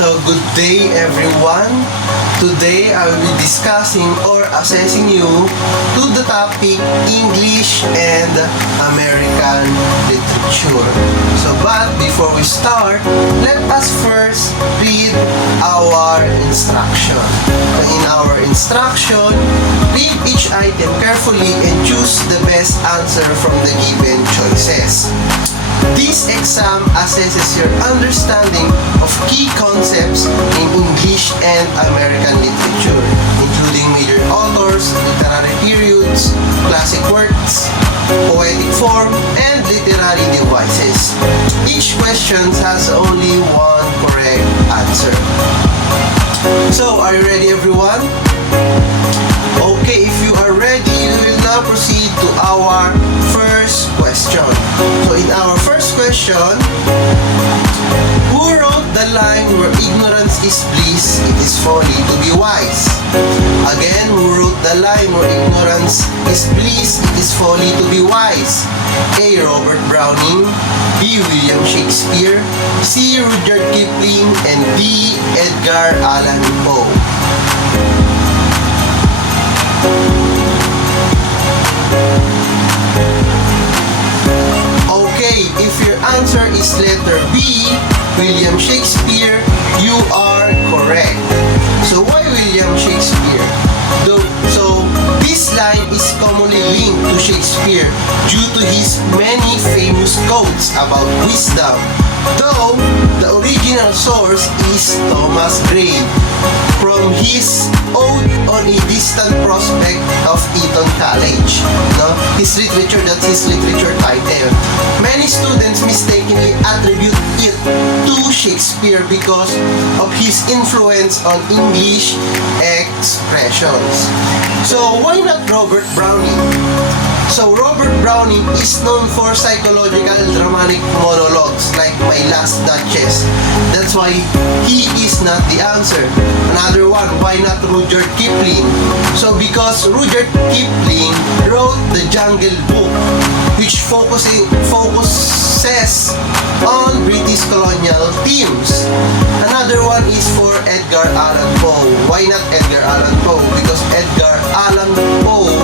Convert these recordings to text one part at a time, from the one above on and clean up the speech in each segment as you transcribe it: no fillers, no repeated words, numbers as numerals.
So good day everyone. Today I will be discussing or assessing you to the topic English and American literature. But before we start, let us first read our instruction. In our instruction, read each item carefully and choose the best answer from the given choices. This exam assesses your understanding of key concepts in English and American literature, including major authors, literary periods, classic works, poetic form, and literary devices. Each question has only one correct answer. So, are you ready everyone? Okay, if you are ready, we will now proceed to our first question. So in our first question, who wrote the line where ignorance is bliss, it is folly to be wise? Again, who wrote the line where ignorance is bliss, it is folly to be wise? A. Robert Browning, B. William Shakespeare, C. Rudyard Kipling, and D. Edgar Allan Poe. Okay, if your answer is letter B, William Shakespeare, you are correct. So why William Shakespeare? So this line is commonly linked to Shakespeare due to his many famous quotes about wisdom, though the original source is Thomas Gray from his Ode on a Distant Prospect of Eton College. His literature, that's his literature title. Many students mistakenly attribute it to Shakespeare because of his influence on English expressions. So why not Robert Browning? So Robert Browning is known for psychological dramatic monologues like My Last Duchess. That's why he is not the answer. Another one, why not Rudyard Kipling? So because Rudyard Kipling wrote the Jungle Book, which focuses on British colonial themes. Another one is for Edgar Allan Poe. Why not Edgar Allan Poe? Because Edgar Allan Poe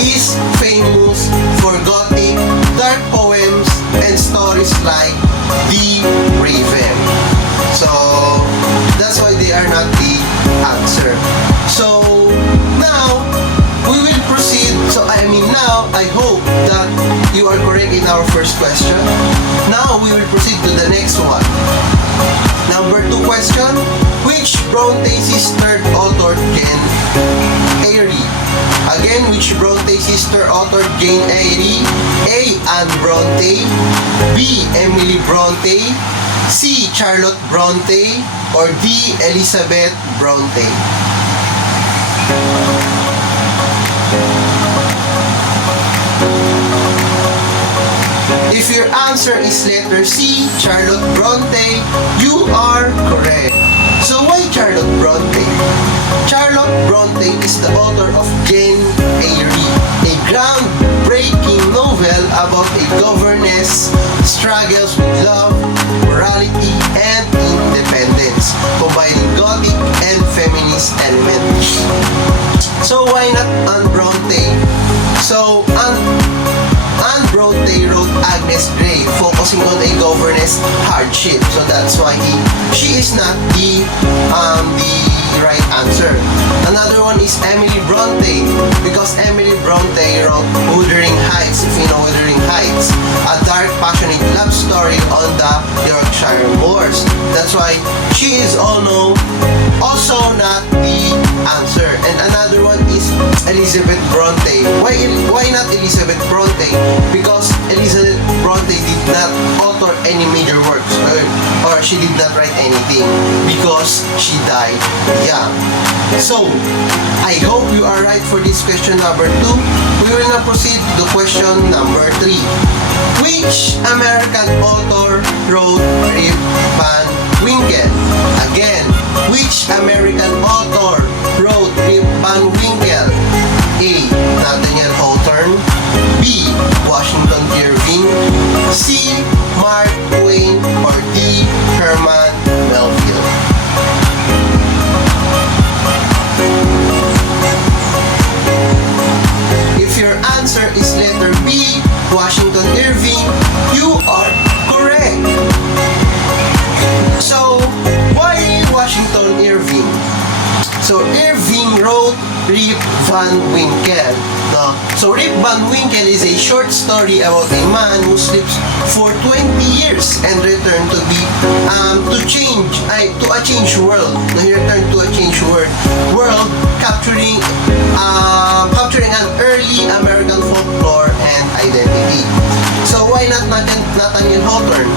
is famous for gothic, dark poems, and stories like The Raven. So, that's why they are not the answer. So, now, we will proceed. Now, I hope that you are correct in our first question. Now, we will proceed to the next one. Number 2 question. Which Bronte sister authored Jane Eyre? Again, which Bronte sister authored Jane Eyre? A. Anne Bronte, B. Emily Bronte, C. Charlotte Bronte, or D. Elizabeth Bronte? If your answer is letter C, Charlotte Bronte, you are correct. So why Charlotte Bronte? Charlotte Bronte is the author of Jane Eyre, a groundbreaking novel about a governess struggles with love, morality, and independence, combining gothic and feminist elements. So why not Anne Bronte? So Anne Bronte wrote Agnes Grey, focusing on a governess hardship. So that's why she is not the right answer. Another one is Emily Bronte, because Emily Bronte wrote Wuthering Heights, if you know Wuthering Heights, a dark, passionate love story on the Yorkshire moors. That's why she is also not the answer. And another one is Elizabeth Bronte. Why not Elizabeth Bronte? Because Elizabeth Bronte did not author any major works, or she did not write anything because she died young. So, I hope you are right for this question number 2. We will now proceed to question number 3. Which American author wrote Rip Van Winkle? Again, which American author wrote Rip Van Winkle? A. Nathaniel Hawthorne, B. Washington Irving, C. Mark Twain, or D. Herman Van Winkle. No? So Rip Van Winkle is a short story about a man who sleeps for 20 years and returned to a changed world. No, he returned to a changed world, capturing an early American folklore and identity. So why not Nathaniel Hawthorne?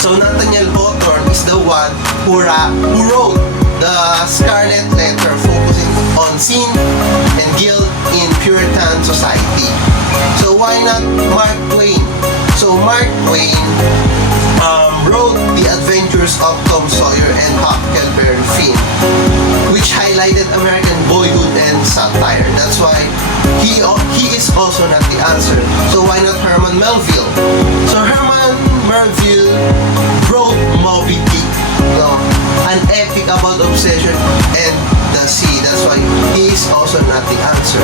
So Nathaniel Hawthorne is the one who wrote the Scarlet Letter, focusing on sin and guilt in Puritan society. So why not Mark Twain? So Mark Twain wrote The Adventures of Tom Sawyer and Huckleberry Finn, which highlighted American boyhood and satire. That's why he is also not the answer. So why not Herman Melville? So Herman Melville wrote Moby Dick, no? An epic about obsession and the sea. That's why he is also not the answer.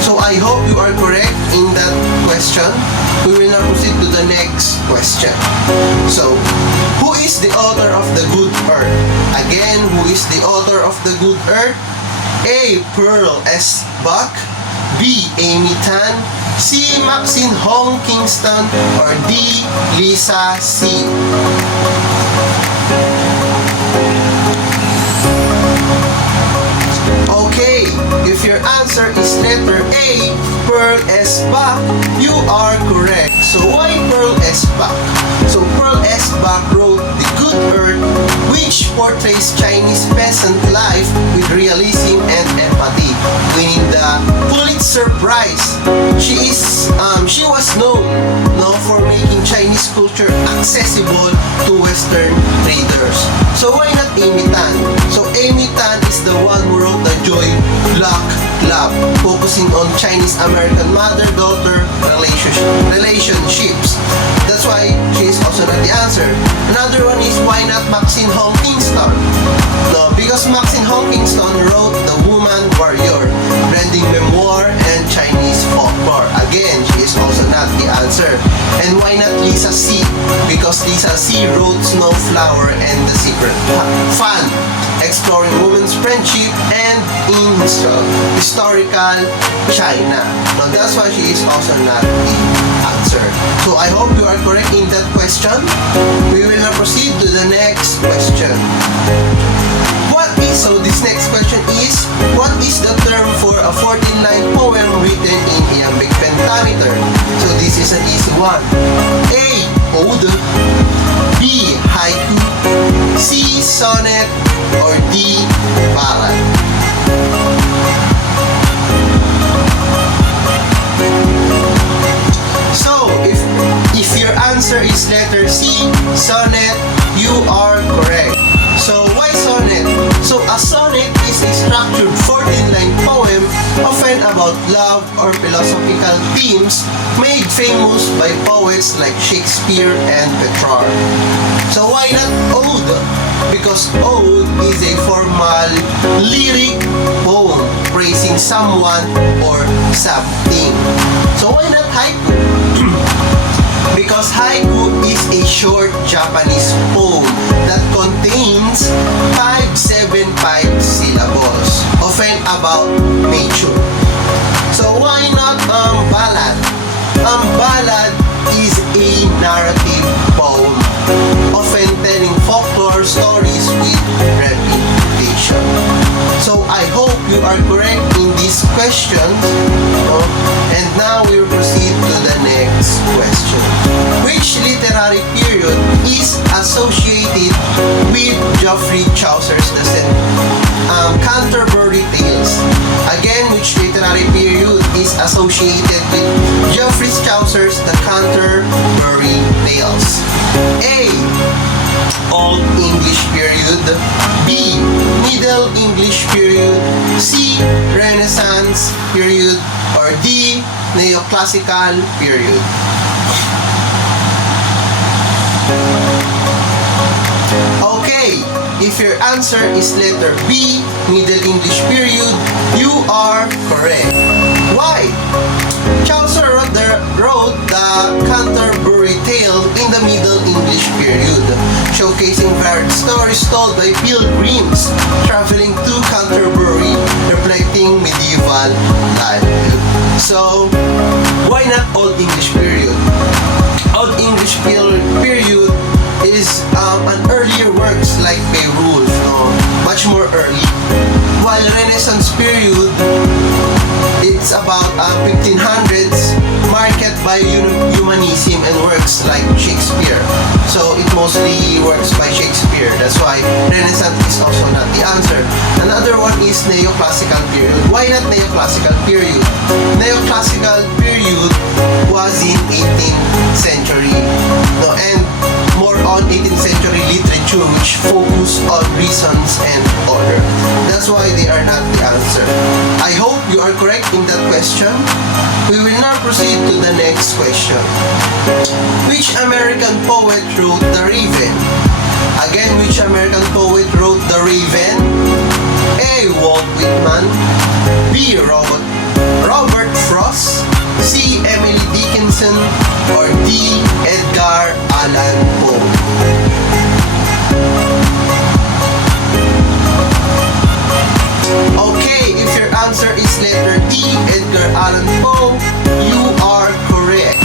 So I hope you are correct in that question. We will now proceed to the next question. So, who is the author of The Good Earth? Again, who is the author of The Good Earth? A. Pearl S. Buck, B. Amy Tan, C. Maxine Hong Kingston, or D. Lisa C. Okay, if your answer is letter A, Pearl S. Buck, you are correct. So why Pearl S. Buck? So Pearl S. Buck wrote The Good Earth, which portrays Chinese peasant life with realism and empathy, winning the Pulitzer Prize. She was known for making Chinese culture accessible to Western readers. So why not Amy Tan? So Amy Tan is the one who wrote The Joy Luck Club, focusing on Chinese-American mother-daughter relationships. That's why she is also not the answer. Another one is why not Maxine Hong Kingston? No, because Maxine Hong Kingston wrote The Woman Warrior, blending memoir and Chinese folklore. Again, she is also not the answer. And why not Lisa C? Because Lisa C wrote Snowflower and The Secret Fun, exploring women's friendship and in historical China. Now that's why she is also not the answer. So I hope you are correct in that question. We will now proceed to the next question. So this next question is, what is the term for a 14-line poem written in iambic pentameter? So this is an easy one. A. Ode, B. Haiku, C. Sonnet, or D. Ballad. So if your answer is letter C, sonnet, you are correct. So why sonnet? So a sonnet is a structured 14-line poem often about love or philosophical themes made famous by poets like Shakespeare and Petrarch. So why not ode? Because ode is a formal lyric poem praising someone or something. So why not haiku? Because haiku is a short Japanese poem that contains 575 syllables, often about nature. So why not ballad? Ballad is a narrative poem, often telling folklore stories with repetition. So I hope you are correct in these questions. And now we'll proceed to the next question. Which literary period is associated with Geoffrey Chaucer's Canterbury Tales? Again, which literary period is associated with Geoffrey Chaucer's The Canterbury Tales? A. Old English period, B. Middle English period, C. Renaissance period, or D. Neoclassical period. Okay, if your answer is letter B, Middle English period, you are correct. Why? Chaucer wrote the Canterbury Tale in the Middle English period, showcasing varied stories told by pilgrims traveling to Canterbury, reflecting medieval individual livelihood. So, why not Old English period? Old English period is an earlier works like Beowulf, no? Much more early. While Renaissance period, it's about 1500s, marked by humanism and works like Shakespeare. So it mostly works by Shakespeare. That's why Renaissance is also not the answer. Another one is Neoclassical period. Why not Neoclassical period? Neoclassical period was in 18th century. No, and more on 18th century literature which focus on reasons and order. That's why they are not the answer. I hope you are correct in that question. We will now proceed to the next question. Which American poet wrote The Raven? Again, which American poet wrote The Raven? A. Walt Whitman, B. Robert Frost, C. Emily Dickinson, or D. Edgar Allan Poe. Okay, if your answer is letter D, Edgar Allan Poe, you are correct.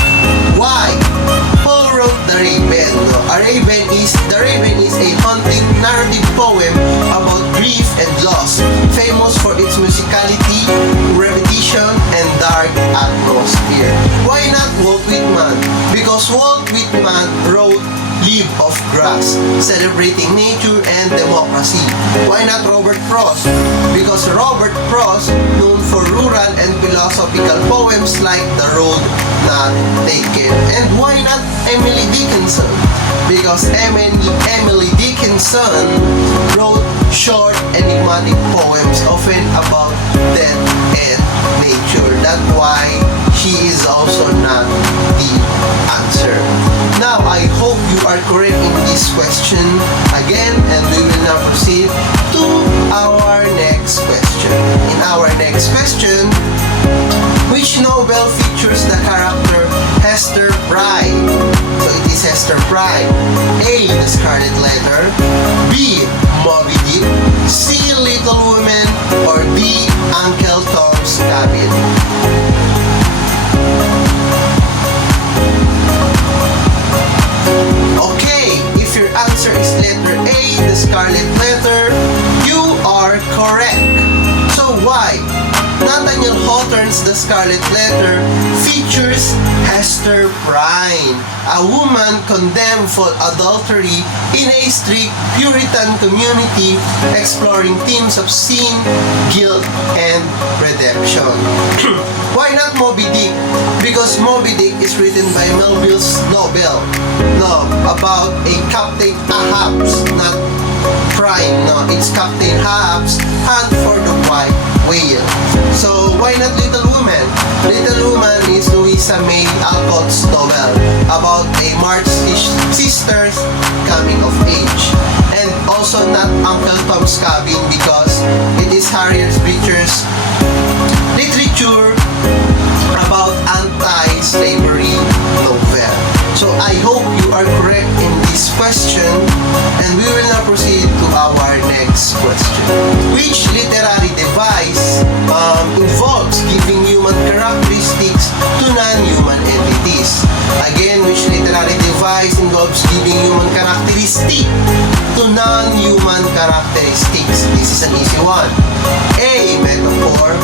Why? Poe wrote The Raven. The Raven is a haunting narrative poem about grief and loss, famous for its musicality, repetition, and dark atmosphere. Why not Walt Whitman? Because Walt Whitman wrote Leaf of Grass, celebrating nature and democracy. Why not Robert Frost? Because Robert Frost, known for rural and philosophical poems like The Road Not Taken. And why not Emily Dickinson? Because Emily Dickinson wrote short, enigmatic poems often about death and nature. That's why she is also not the answer. Now, I hope you are correct in this question again, and we will now proceed to our next question. In our next question, which novel features the character Hester Prynne? So it is Hester Prynne. A. The Scarlet Letter, B. Moby Dick, C. Little Women, or D. Uncle Tom's Cabin. Okay, if your answer is letter A, The Scarlet Letter, you are correct. So why? Nathaniel Hawthorne's The Scarlet Letter features Hester Prynne, a woman condemned for adultery in a strict Puritan community, exploring themes of sin, guilt, and redemption. Why not Moby Dick? Because Moby Dick is written by Melville's novel, about a Captain Ahab's, not Prime, it's Captain Ahab's hunt for the white whale. So why not Little Woman? Little Woman is Louisa May Alcott's novel about a March sister's coming of age. And also not Uncle Tom's Cabin because it is Harriet Beecher's literature about anti-slavery novel. So I hope you are correct in this question, and we will now proceed to our next question. Which literary device involves giving human characteristics to non-human entities? Again, which literary device involves giving human characteristic to non-human characteristics? This is an easy one. A. Metaphor,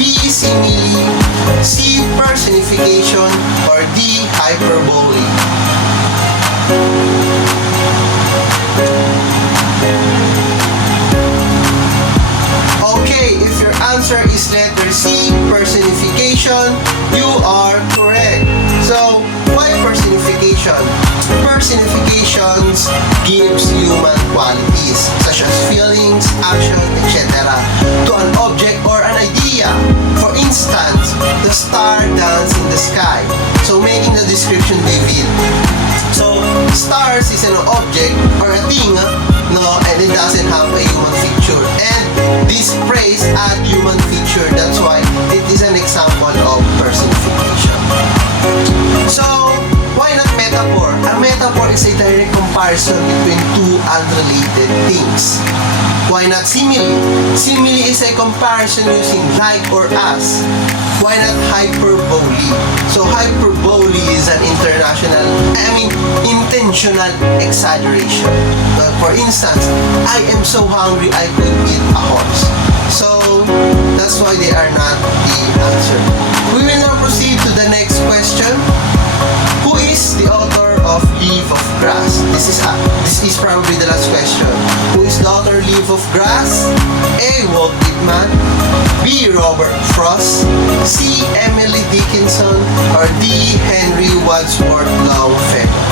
B. Simile, C. Personification, or D. Hyperbole. Okay, if your answer is letter C, personification, you are correct. So, why personification? Personifications gives human qualities such as feelings, action, etc. to an object or an idea. For instance, the star dance in the sky. So, making the description vivid. So, stars is an object or a thing, and it doesn't have a human feature. And this phrase add human feature. That's why it is an example of personification. So, why not metaphor? A metaphor is a direct comparison between two unrelated things. Why not simile? Simile is a comparison using like or as. Why not hyperbole? So hyperbole is an intentional exaggeration. For instance, I am so hungry I could eat a horse. So that's why they are not the answer. We will now proceed to the next question. Who is the author of Leaf of Grass? This is probably the last question. Who is the author of Leaf of Grass? A. Walt Whitman, B. Robert Frost, C. Emily Dickinson, or D. Henry Wadsworth Longfellow?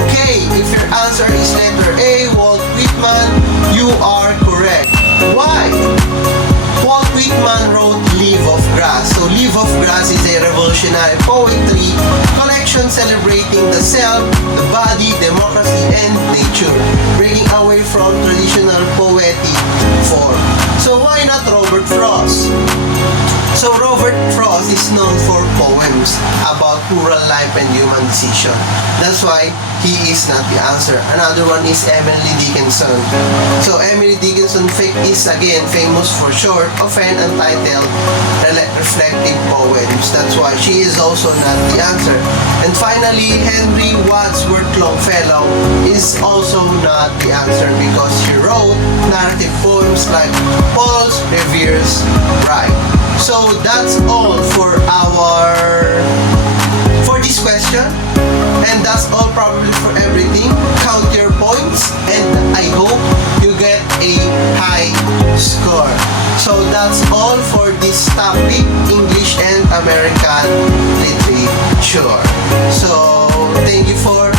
Okay, if your answer is letter A, Walt Whitman, you are correct. Why? Walt Whitman wrote Leaf of Grass. So Leaf of Grass is a revolutionary poetry collection celebrating the self, the body, democracy, and nature, breaking away from traditional poetic form. So why not Robert Frost? So Robert Frost is known for poems about rural life and human decision. That's why he is not the answer. Another one is Emily Dickinson. So Emily Dickinson is again famous for short, often untitled, reflective poems. That's why she is also not the answer. And finally, Henry Wadsworth Longfellow is also not the answer because he wrote narrative poems like Paul Revere's Bride. So that's all for this question, and that's all probably for everything. Count your points, and I hope you get a high score. So that's all for this topic, English and American literature. So thank you for